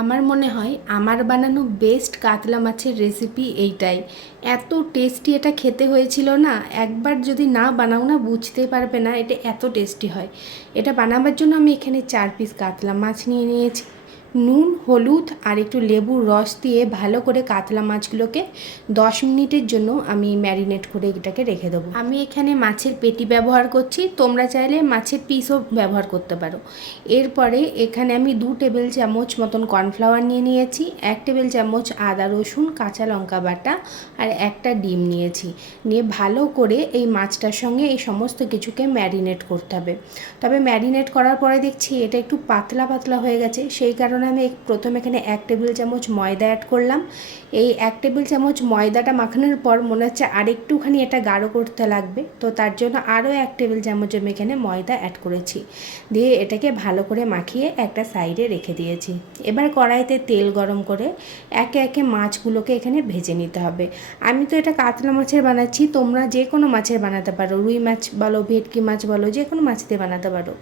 আমার মনে হয় আমার বানানো বেস্ট কাতলা মাছের রেসিপি এইটাই। এত টেস্টি এটা খেতে হয়েছিল না, একবার যদি না বানাও না বুঝতেই পারবে না এটা এত টেস্টি হয়। এটা বানাবার জন্য আমি এখানে 4 পিস কাতলা মাছ নিয়ে নিয়েছি। নুন, হলুদ আর একটু লেবুর রস দিয়ে ভালো করে কাতলা মাছগুলোকে 10 মিনিটের জন্য আমি ম্যারিনেট করে এটাকে রেখে দেবো। আমি এখানে মাছের পেটি ব্যবহার করছি, তোমরা চাইলে মাছের পিসও ব্যবহার করতে পারো। এরপরে এখানে আমি 2 টেবিল চামচ মতন কর্নফ্লাওয়ার নিয়ে নিয়েছি, 1 টেবিল চামচ আদা রসুন কাঁচা লঙ্কা বাটা আর একটা ডিম নিয়েছি। নিয়ে ভালো করে এই মাছটার সঙ্গে এই সমস্ত কিছুকে ম্যারিনেট করতে হবে। তবে ম্যারিনেট করার পরে দেখছি এটা একটু পাতলা পাতলা হয়ে গেছে, সেই কারণে আমি প্রথমে এখানে 1 টেবিল চামচ ময়দা অ্যাড করলাম। এই 1 টেবিল চামচ ময়দাটা মাখানোর পর মনে হচ্ছে আরেকটুখানি এটা গাঢ় করতে লাগবে, তো তার জন্য আরও 1 টেবিল চামচ আমি এখানে ময়দা অ্যাড করেছি। দিয়ে এটাকে ভালো করে মাখিয়ে একটা সাইডে রেখে দিয়েছি। এবার কড়াইতে তেল গরম করে একে একে মাছগুলোকে এখানে ভেজে নিতে হবে। আমি তো এটা কাতলা মাছের বানাচ্ছি, তোমরা যে কোনো মাছের বানাতে পারো, রুই মাছ বলো, ভেটকি মাছ বলো, যে কোনো মাছ দিয়ে বানাতে পারো।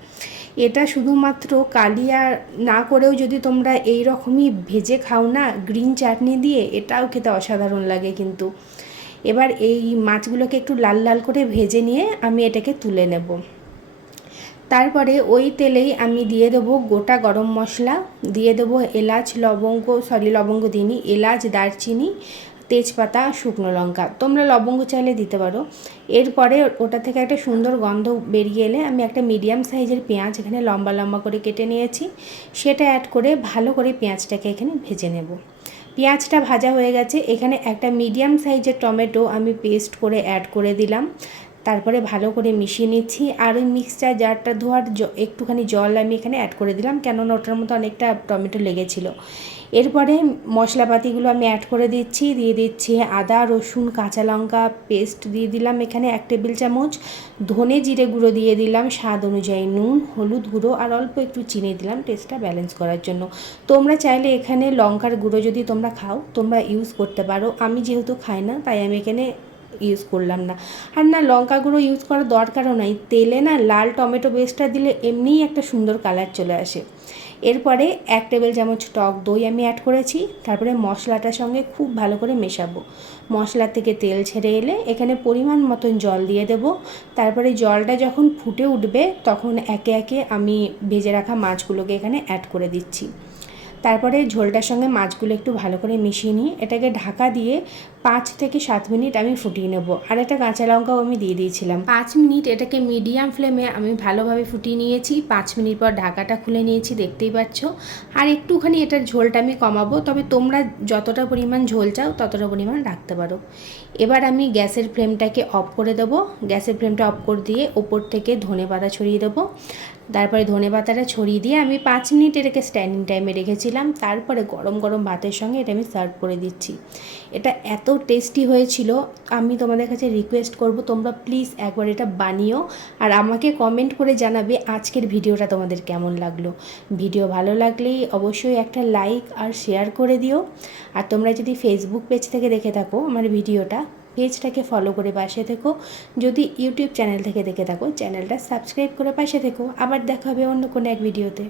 এটা শুধুমাত্র কালিয়া না করেও যদি তোমরা এই রকমই ভেজে খাও না গ্রিন চাটনি দিয়ে, এটাও খেতে অসাধারণ লাগে কিন্তু। এবার এই মাছগুলোকে একটু লাল লাল করে ভেজে নিয়ে আমি এটাকে তুলে নেব। তারপরে ওই তেলেই আমি দিয়ে দেবো গোটা গরম মশলা, দিয়ে দেবো এলাচ লবঙ্গ দিইনি, এলাচ, দারচিনি, তেজপাতা, শুকনো লঙ্কা, তোমরা লবঙ্গ চাইলে দিতে পারো। এরপরে ওটা থেকে একটা সুন্দর গন্ধ বেরিয়ে এলে আমি একটা মিডিয়াম সাইজের পেঁয়াজ এখানে লম্বা লম্বা করে কেটে নিয়েছি, সেটা অ্যাড করে ভালো করে পেঁয়াজটাকে এখানে ভেজে নেব। পেঁয়াজটা ভাজা হয়ে গেছে, এখানে একটা মিডিয়াম সাইজের টমেটো আমি পেস্ট করে অ্যাড করে দিলাম। তারপরে ভালো করে মিশিয়ে নিচ্ছি, আর ওই মিক্সচার জারটা ধোয়ার একটুখানি জল আমি এখানে অ্যাড করে দিলাম, কেননা ওটার মধ্যে অনেকটা টমেটো লেগেছিল। এরপরে মশলাপাতিগুলো আমি অ্যাড করে দিয়ে দিচ্ছি আদা রসুন কাঁচা লঙ্কা পেস্ট দিয়ে দিলাম এখানে 1 টেবিল চামচ, ধনে জিরে গুঁড়ো দিয়ে দিলাম, স্বাদ অনুযায়ী নুন, হলুদ গুঁড়ো আর অল্প একটু চিনি দিলাম টেস্টটা ব্যালেন্স করার জন্য। তোমরা চাইলে এখানে লঙ্কার গুঁড়ো যদি তোমরা খাও তোমরা ইউজ করতে পারো, আমি যেহেতু খাই না তাই আমি এখানে ইউজ করলাম না। আর না, লঙ্কা গুঁড়ো ইউজ করার দরকারও নাই, তেলে না লাল টমেটো পেস্টটা দিলে এমনিই একটা সুন্দর কালার চলে আসে। এরপরে 1 টেবিল চামচ টক দই আমি অ্যাড করেছি, তারপরে মশলাটার সঙ্গে খুব ভালো করে মেশাবো। মশলা থেকে তেল ছেড়ে এলে এখানে পরিমাণ মতন জল দিয়ে দেব। তারপরে জলটা যখন ফুটে উঠবে তখন একে একে আমি ভেজে রাখা মাছগুলোকে এখানে অ্যাড করে দিচ্ছি। তারপরে ঝোলটার সঙ্গে মাছগুলো একটু ভালো করে মিশিয়ে নিয়ে এটাকে ঢাকা দিয়ে 5 থেকে 7 মিনিট আমি ফুটিয়ে নেব। আর একটা কাঁচা লঙ্কাও আমি দিয়ে দিয়েছিলাম। 5 মিনিট এটাকে মিডিয়াম ফ্লেমে আমি ভালোভাবে ফুটিয়ে নিয়েছি। 5 মিনিট পর ঢাকাটা খুলে নিয়েছি, দেখতেই পাচ্ছ। আর একটুখানি এটার ঝোলটা আমি কমাবো, তবে তোমরা যতটা পরিমাণ ঝোল চাও ততটা পরিমাণ রাখতে পারো। এবার আমি গ্যাসের ফ্লেমটাকে অফ করে দেবো। গ্যাসের ফ্লেমটা অফ করে দিয়ে ওপর থেকে ধনেপাতা ছড়িয়ে দেবো। তারপরে ধনেপাতাটা ছড়িয়ে দিয়ে আমি 5 মিনিট এটাকে স্ট্যান্ডিং টাইমে রেখেছিলাম। তারপরে গরম গরম ভাতের সঙ্গে এটা আমি সার্ভ করে দিচ্ছি। এটা এত টেস্টি হয়েছিল, আমি তোমাদের কাছে রিকোয়েস্ট করব তোমরা প্লিজ একবার এটা বানিও আর আমাকে কমেন্ট করে জানাবে আজকের ভিডিওটা তোমাদের কেমন লাগলো। ভিডিও ভালো লাগলেই অবশ্যই একটা লাইক আর শেয়ার করে দিও। আর তোমরা যদি ফেসবুক পেজ থেকে দেখে থাকো আমার ভিডিওটা, পেজটাকে ফলো করে পাশে থেকো। যদি ইউটিউব চ্যানেল থেকে দেখে থাকো চ্যানেলটা সাবস্ক্রাইব করে পাশে থেকো। আবার দেখা হবে অন্য কোনো এক ভিডিওতে।